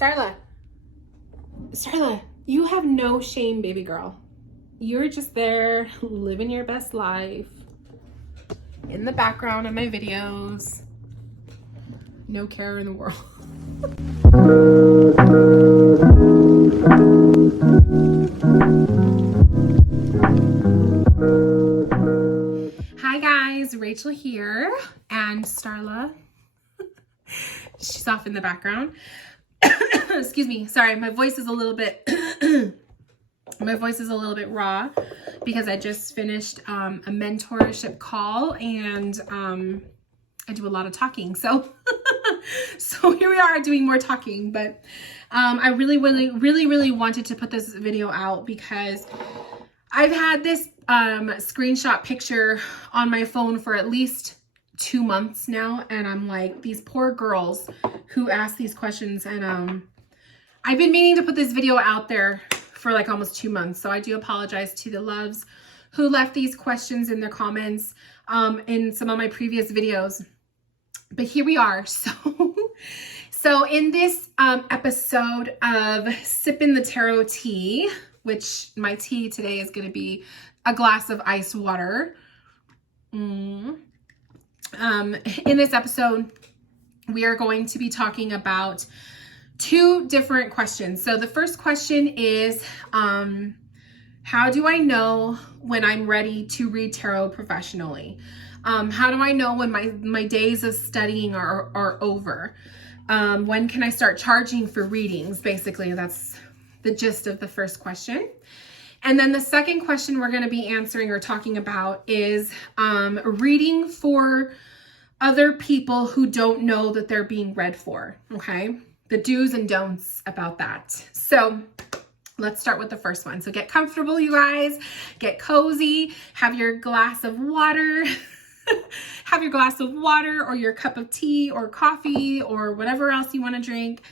Starla, you have no shame, baby girl. You're just there living your best life in the background of my videos. No care in the world. Hi guys, Rachel here, and Starla, she's off in the background. Excuse me, sorry, my voice is a little bit raw because I just finished a mentorship call, and I do a lot of talking, so so here we are doing more talking. But I really wanted to put this video out because I've had this screenshot picture on my phone for at least 2 months now, and I'm like, these poor girls who ask these questions, and I've been meaning to put this video out there for like almost 2 months, so I do apologize to the loves who left these questions in their comments in some of my previous videos. But here we are. So in this episode of Sippin' the Tarot Tea, which my tea today is going to be a glass of ice water. In this episode, we are going to be talking about 2 different questions. So the first question is, how do I know when I'm ready to read tarot professionally? How do I know when my days of studying are over? When can I start charging for readings? Basically, that's the gist of the first question. And then the second question we're going to be answering or talking about is reading for other people who don't know that they're being read for, okay? The do's and don'ts about that. So let's start with the first one. So get comfortable, you guys. Get cozy. Have your glass of water. Have your glass of water or your cup of tea or coffee or whatever else you want to drink.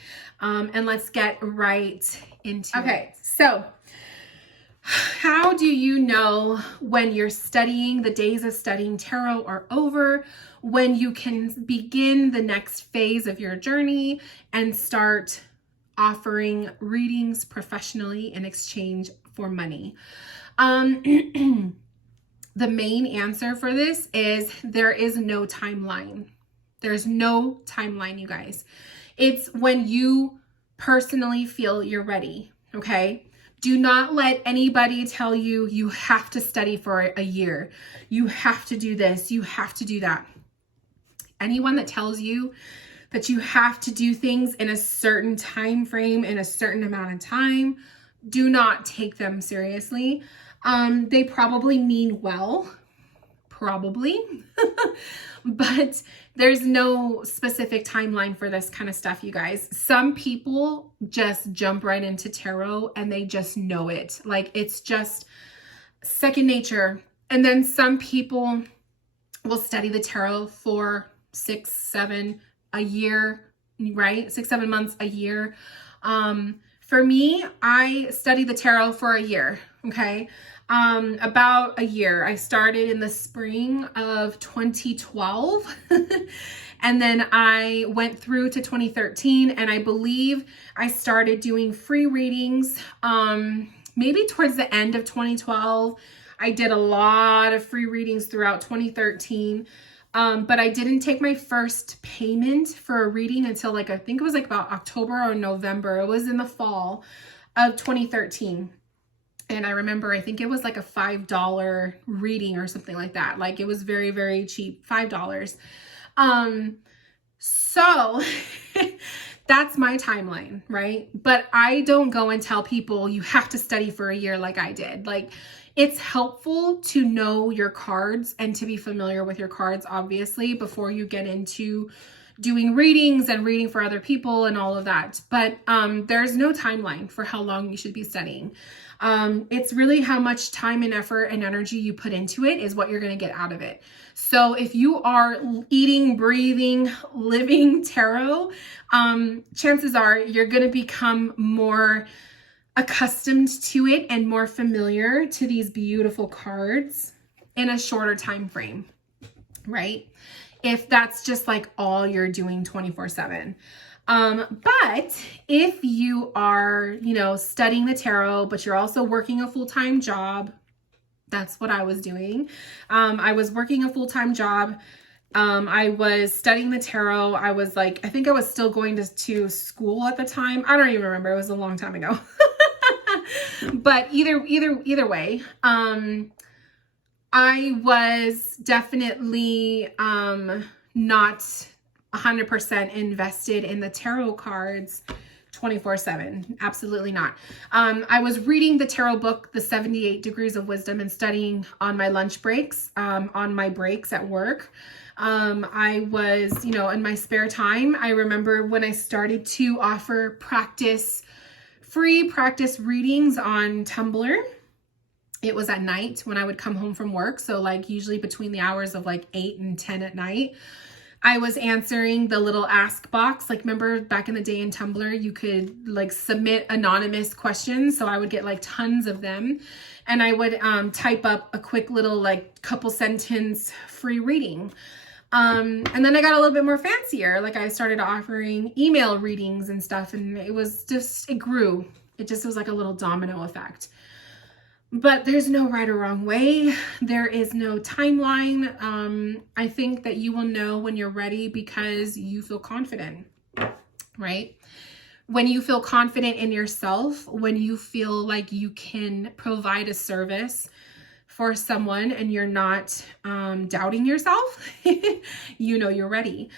And let's get right into it. Okay, so how do you know when you're studying, the days of studying tarot are over, when you can begin the next phase of your journey and start offering readings professionally in exchange for money? The main answer for this is there is no timeline. There's no timeline, you guys. It's when you personally feel you're ready, okay? Do not let anybody tell you you have to study for a year. You have to do this. You have to do that. Anyone that tells you that you have to do things in a certain time frame, in a certain amount of time, do not take them seriously. They probably mean well, probably, but there's no specific timeline for this kind of stuff, you guys. Some people just jump right into tarot and they just know it. Like, it's just second nature. And then some people will study the tarot for 6, 7, a year, right? 6, 7 months, a year. For me, I studied the tarot for a year, okay? About a year. I started in the spring of 2012 and then I went through to 2013, and I believe I started doing free readings maybe towards the end of 2012. I did a lot of free readings throughout 2013. But I didn't take my first payment for a reading until I think it was about October or November. It was in the fall of 2013. And I remember, I think it was a $5 reading or something like that. Like, it was very, very cheap, $5. So that's my timeline, right? But I don't go and tell people you have to study for a year like I did. Like, it's helpful to know your cards and to be familiar with your cards, obviously, before you get into doing readings and reading for other people and all of that. But there's no timeline for how long you should be studying. It's really how much time and effort and energy you put into it is what you're going to get out of it. So if you are eating, breathing, living tarot, chances are you're going to become more accustomed to it and more familiar to these beautiful cards in a shorter time frame, right? If that's just all you're doing 24/7. But if you are, studying the tarot, but you're also working a full-time job, that's what I was doing. I was working a full-time job. I was studying the tarot. I was I think I was still going to school at the time. I don't even remember. It was a long time ago. But either way, I was definitely not 100% invested in the tarot cards 24/7. Absolutely not. I was reading the tarot book, The 78 Degrees of Wisdom, and studying on my lunch breaks, on my breaks at work. I was, in my spare time. I remember when I started to offer free practice readings on Tumblr. It was at night when I would come home from work. So usually between the hours of 8 and 10 at night, I was answering the little ask box. Remember back in the day in Tumblr, you could submit anonymous questions. So I would get tons of them, and I would type up a quick little couple sentence free reading. And then I got a little bit more fancier. I started offering email readings and stuff, and it grew. It just was a little domino effect. But there's no right or wrong way. There is no timeline. I think that you will know when you're ready because you feel confident, right? When you feel confident in yourself, when you feel like you can provide a service for someone and you're not doubting yourself, you're ready.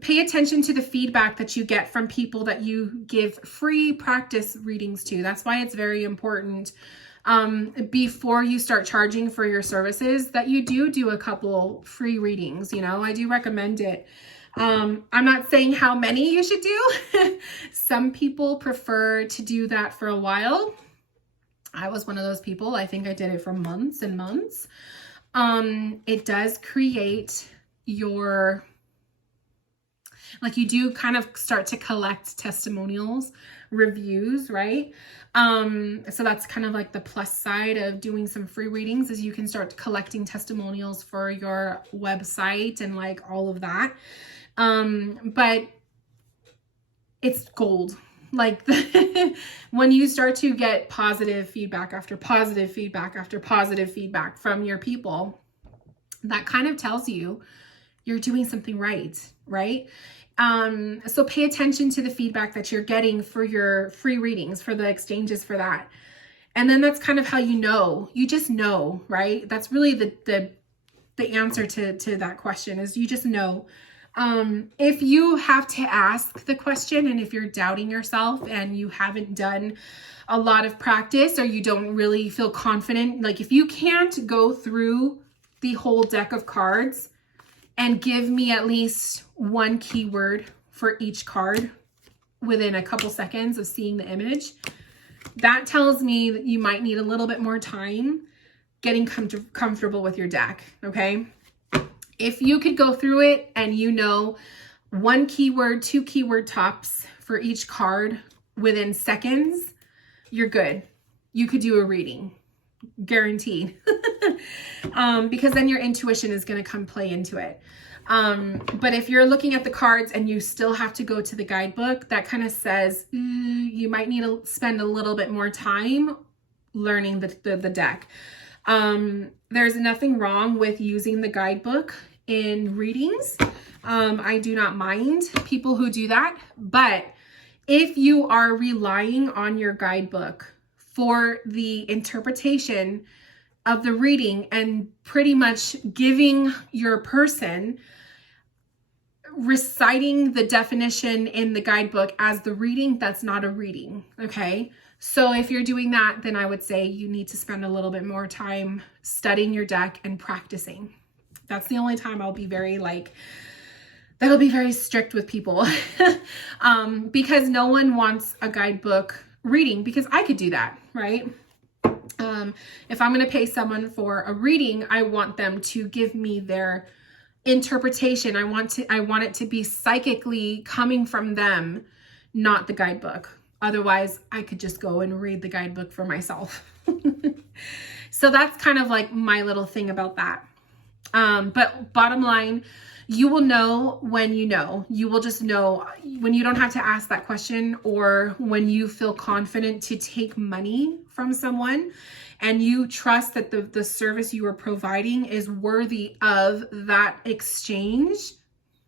Pay attention to the feedback that you get from people that you give free practice readings to. That's why it's very important before you start charging for your services that you do a couple free readings. I do recommend it. I'm not saying how many you should do. Some people prefer to do that for a while. I was one of those people. I think I did it for months and months. It does create you do kind of start to collect testimonials, reviews, right? So that's kind of the plus side of doing some free readings is you can start collecting testimonials for your website and all of that. But it's gold. When you start to get positive feedback after positive feedback after positive feedback from your people, that kind of tells you you're doing something right? So pay attention to the feedback that you're getting for your free readings, for the exchanges for that. And then that's kind of how you just know, right? That's really the answer to that question is you just know. If you have to ask the question and if you're doubting yourself and you haven't done a lot of practice or you don't really feel confident, if you can't go through the whole deck of cards and give me at least one keyword for each card within a couple seconds of seeing the image, that tells me that you might need a little bit more time getting comfortable with your deck, okay? If you could go through it and one keyword, two keyword tops for each card within seconds, you're good. You could do a reading, guaranteed. Because then your intuition is going to come play into it. But if you're looking at the cards and you still have to go to the guidebook, that kind of says you might need to spend a little bit more time learning the deck. There's nothing wrong with using the guidebook in readings. I do not mind people who do that, but if you are relying on your guidebook for the interpretation of the reading and pretty much giving your person reciting the definition in the guidebook as the reading, that's not a reading, okay? So if you're doing that, then I would say you need to spend a little bit more time studying your deck and practicing. That's the only time I'll be that'll be very strict with people because no one wants a guidebook reading because I could do that, right? If I'm going to pay someone for a reading, I want them to give me their interpretation. I want it to be psychically coming from them, not the guidebook. Otherwise, I could just go and read the guidebook for myself. So that's kind of my little thing about that. But bottom line, You will know when you know. You will just know when you don't have to ask that question, or when you feel confident to take money from someone and you trust that the service you are providing is worthy of that exchange,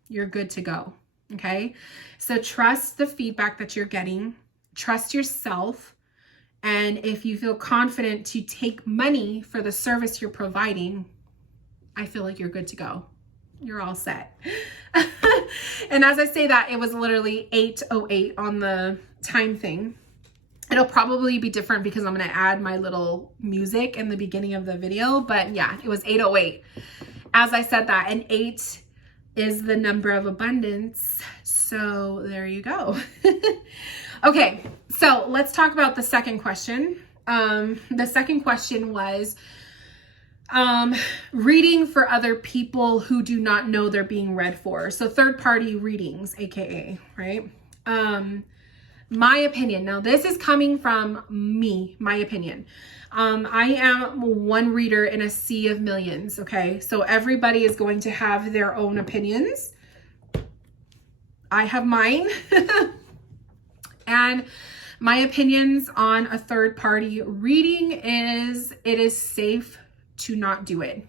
you're good to go. Okay? So trust the feedback that you're getting. Trust yourself. And if you feel confident to take money for the service you're providing, I feel like you're good to go. You're all set. And as I say that, it was literally 8:08 on the time thing. It'll probably be different because I'm going to add my little music in the beginning of the video. But yeah, it was 8:08. As I said that, and 8 is the number of abundance. So there you go. Okay, so let's talk about the second question. The second question was, reading for other people who do not know they're being read for. So third party readings, AKA, right? My opinion. Now this is coming from me, my opinion. I am one reader in a sea of millions. Okay. So everybody is going to have their own opinions. I have mine. And my opinions on a third party reading is it is safe to not do it.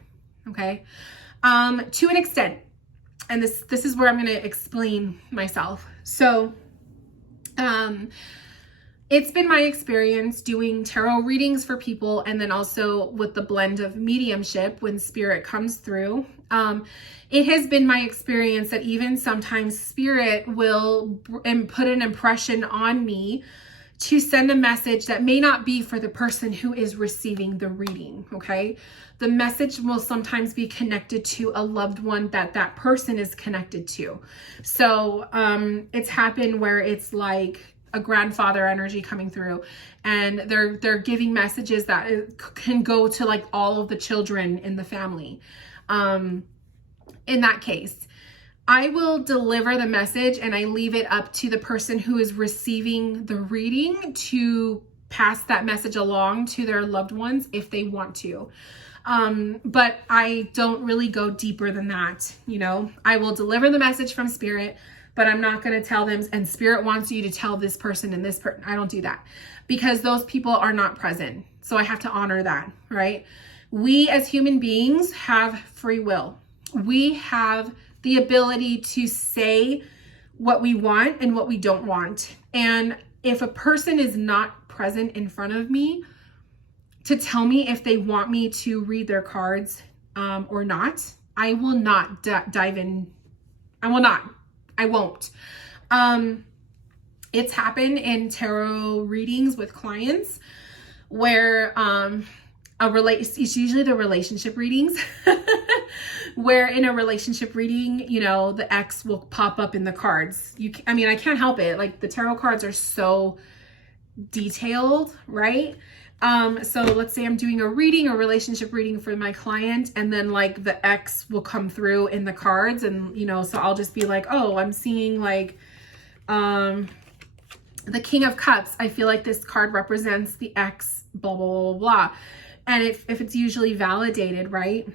Okay. To an extent. And this is where I'm going to explain myself. So, it's been my experience doing tarot readings for people, and then also with the blend of mediumship when spirit comes through. It has been my experience that even sometimes spirit will put an impression on me to send a message that may not be for the person who is receiving the reading, okay? The message will sometimes be connected to a loved one that that person is connected to. So it's happened where it's like a grandfather energy coming through, and they're giving messages that can go to like all of the children in the family. In that case, I will deliver the message and I leave it up to the person who is receiving the reading to pass that message along to their loved ones if they want to. But I don't really go deeper than that. You know, I will deliver the message from spirit, but I'm not going to tell them, and spirit wants you to tell this person and this person. I don't do that because those people are not present. So I have to honor that, right? We as human beings have free will. We have the ability to say what we want and what we don't want. And if a person is not present in front of me to tell me if they want me to read their cards or not, I will not dive in. I will not. I won't. It's happened in tarot readings with clients where it's usually the relationship readings where in a relationship reading, you know, the ex will pop up in the cards. I mean, I can't help it. Like the tarot cards are so detailed, right? So let's say I'm doing a relationship reading for my client, and then like the ex will come through in the cards, and you know, so I'll just be like, oh, I'm seeing like, the King of Cups. I feel like this card represents the ex, blah, blah, blah, blah, blah. And if it's usually validated, right?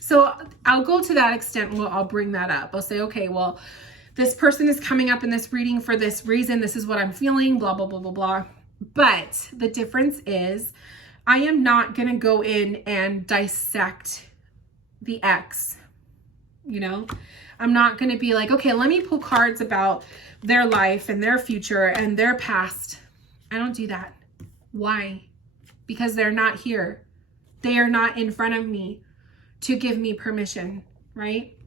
So I'll go to that extent. Well, I'll bring that up. I'll say, okay, well, this person is coming up in this reading for this reason. This is what I'm feeling, blah, blah, blah, blah, blah. But the difference is I am not going to go in and dissect the ex, you know? I'm not going to be like, okay, let me pull cards about their life and their future and their past. I don't do that. Why? Because they're not here. They are not in front of me to give me permission, right?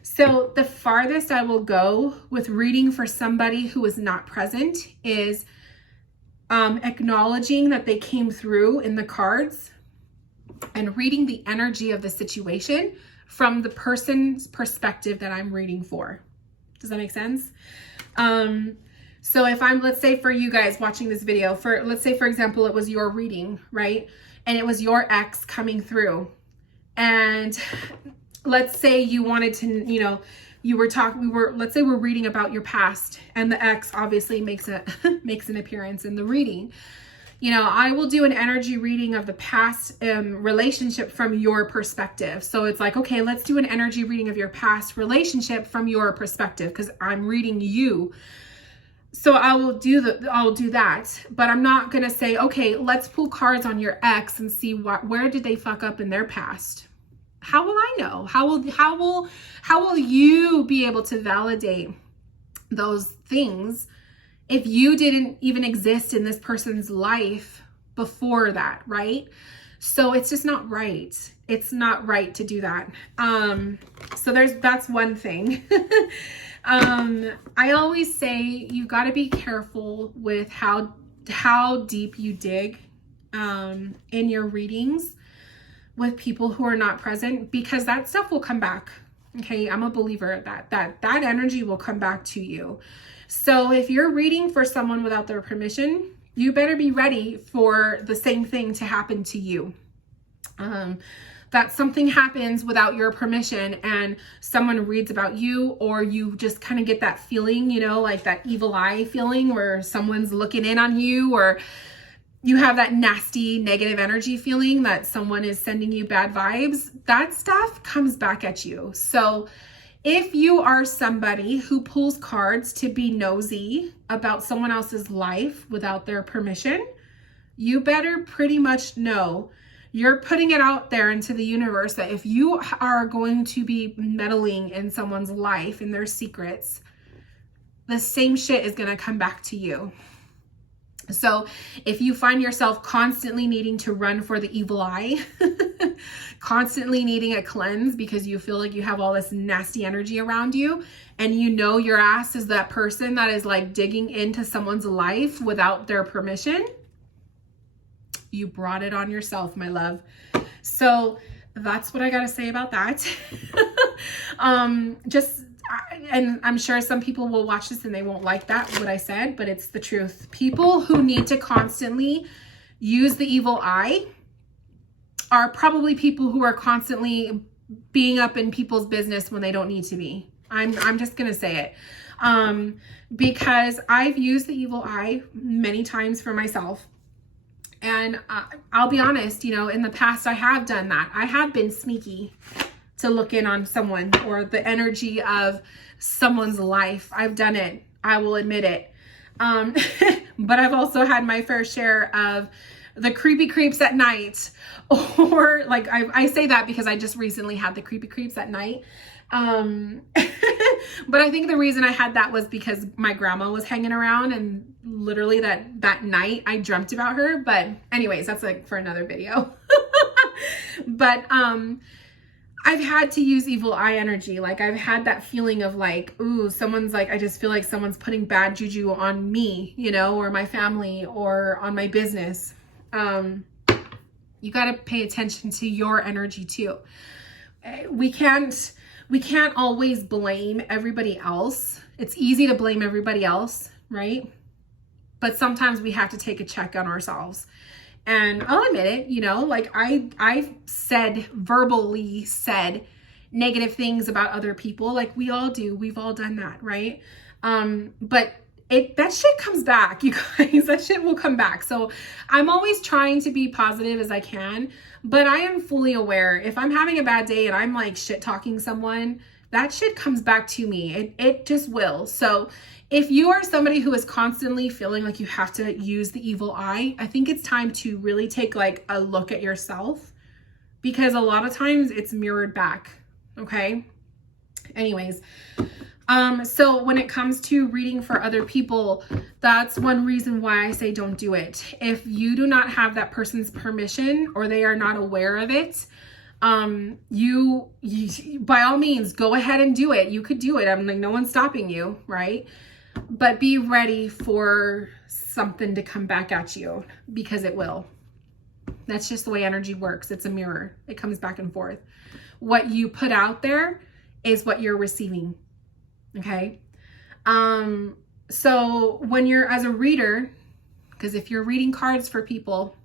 So the farthest I will go with reading for somebody who is not present is acknowledging that they came through in the cards and reading the energy of the situation from the person's perspective that I'm reading for. Does that make sense? So if I'm, let's say for you guys watching this video, let's say for example, it was your reading, right? And it was your ex coming through. And let's say you wanted to, you know, let's say we're reading about your past, and the ex obviously makes an appearance in the reading. You know, I will do an energy reading of the past relationship from your perspective. So it's like, okay, let's do an energy reading of your past relationship from your perspective, because I'm reading you. So I'll do that, but I'm not going to say, okay, let's pull cards on your ex and see where did they fuck up in their past. How will I know? How will you be able to validate those things if you didn't even exist in this person's life before that, right? So it's just not right. It's not right to do that. So that's one thing. I always say you got to be careful with how deep you dig in your readings with people who are not present, because that stuff will come back. Okay, I'm a believer of that energy will come back to you. So if you're reading for someone without their permission, you better be ready for the same thing to happen to you. That something happens without your permission and someone reads about you, or you just kind of get that feeling, you know, like that evil eye feeling where someone's looking in on you, or you have that nasty negative energy feeling that someone is sending you bad vibes. That stuff comes back at you. So if you are somebody who pulls cards to be nosy about someone else's life without their permission, you better pretty much know you're putting it out there into the universe that if you are going to be meddling in someone's life, in their secrets, the same shit is going to come back to you. So if you find yourself constantly needing to run for the evil eye, constantly needing a cleanse because you feel like you have all this nasty energy around you, and you know your ass is that person that is like digging into someone's life without their permission, you brought it on yourself, my love. So that's what I got to say about that. And I'm sure some people will watch this and they won't like what I said, but it's the truth. People who need to constantly use the evil eye are probably people who are constantly being up in people's business when they don't need to be. I'm just going to say it. Because I've used the evil eye many times for myself. And I'll be honest, you know, in the past I have done that. I have been sneaky to look in on someone or the energy of someone's life. I've done it. I will admit it. But I've also had my fair share of the creepy creeps at night, or like I say that because I just recently had the creepy creeps at night. But I think the reason I had that was because my grandma was hanging around, and literally that night I dreamt about her. But anyways, that's like for another video. But I've had to use evil eye energy. Like I've had that feeling of like, ooh, someone's like, I just feel like someone's putting bad juju on me, you know, or my family, or on my business. You got to pay attention to your energy too. We can't always blame everybody else. It's easy to blame everybody else, right? But sometimes we have to take a check on ourselves. And I'll admit it, you know, like I've verbally said negative things about other people. Like we all do. We've all done that, right? But that shit comes back, you guys. That shit will come back. So I'm always trying to be positive as I can, but I am fully aware if I'm having a bad day and I'm like shit talking someone, that shit comes back to me. It just will. So if you are somebody who is constantly feeling like you have to use the evil eye, I think it's time to really take like a look at yourself, because a lot of times it's mirrored back. Okay. Anyways, so when it comes to reading for other people, that's one reason why I say don't do it. If you do not have that person's permission, or they are not aware of it, you by all means go ahead and do it. You could do it. I'm like, no one's stopping you, right? But be ready for something to come back at you, because it will. That's just the way energy works. It's a mirror. It comes back and forth. What you put out there is what you're receiving. Okay. So when you're as a reader, because if you're reading cards for people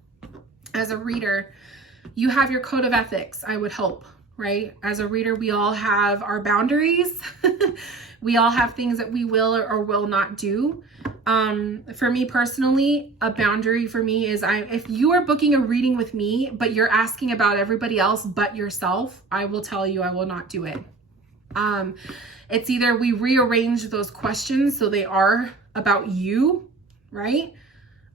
as a reader, you have your code of ethics, I would hope, right? As a reader, we all have our boundaries. We all have things that we will or will not do. For me personally, a boundary for me is if you are booking a reading with me, but you're asking about everybody else but yourself, I will tell you I will not do it. It's either we rearrange those questions so they are about you, right?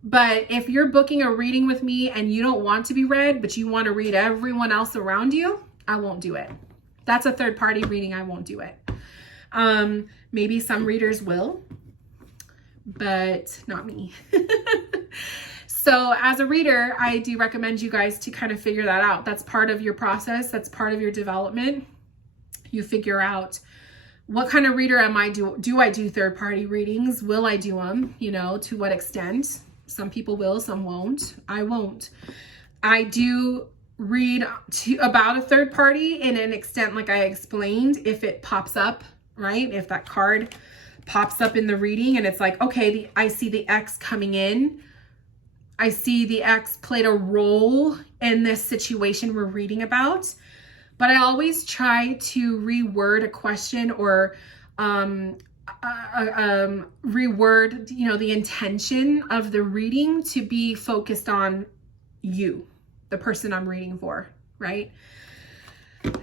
But if you're booking a reading with me and you don't want to be read, but you want to read everyone else around you, I won't do it. That's a third party reading. I won't do it. Maybe some readers will, but not me. So as a reader, I do recommend you guys to kind of figure that out. That's part of your process. That's part of your development. You figure out, what kind of reader am I? Do I do third party readings? Will I do them? You know, to what extent? Some people will, some won't. I won't. I do read about a third party in an extent, like I explained, if it pops up, right? If that card pops up in the reading and it's like, okay, I see the X coming in. I see the X played a role in this situation we're reading about. But I always try to reword a question or reword, you know, the intention of the reading to be focused on you, the person I'm reading for, right?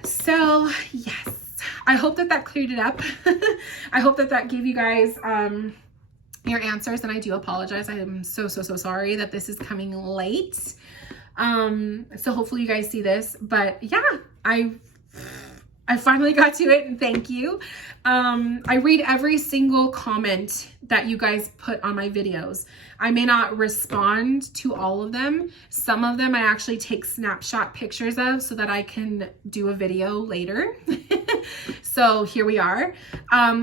So yes, I hope that cleared it up. I hope that gave you guys your answers, and I do apologize. I am so sorry that this is coming late. So hopefully you guys see this, but yeah, I finally got to it, and thank you. I read every single comment that you guys put on my videos. I may not respond to all of them. Some of them I actually take snapshot pictures of so that I can do a video later. So here we are.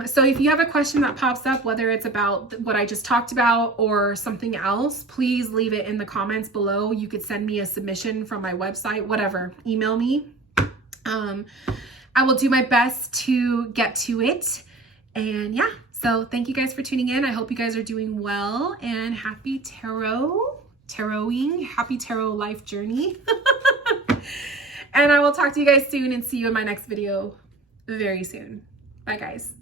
So if you have a question that pops up, whether it's about what I just talked about or something else, please leave it in the comments below. You could send me a submission from my website, whatever, email me. I will do my best to get to it. And yeah, so thank you guys for tuning in. I hope you guys are doing well, and happy taroting, happy tarot life journey. And I will talk to you guys soon and see you in my next video very soon. Bye guys.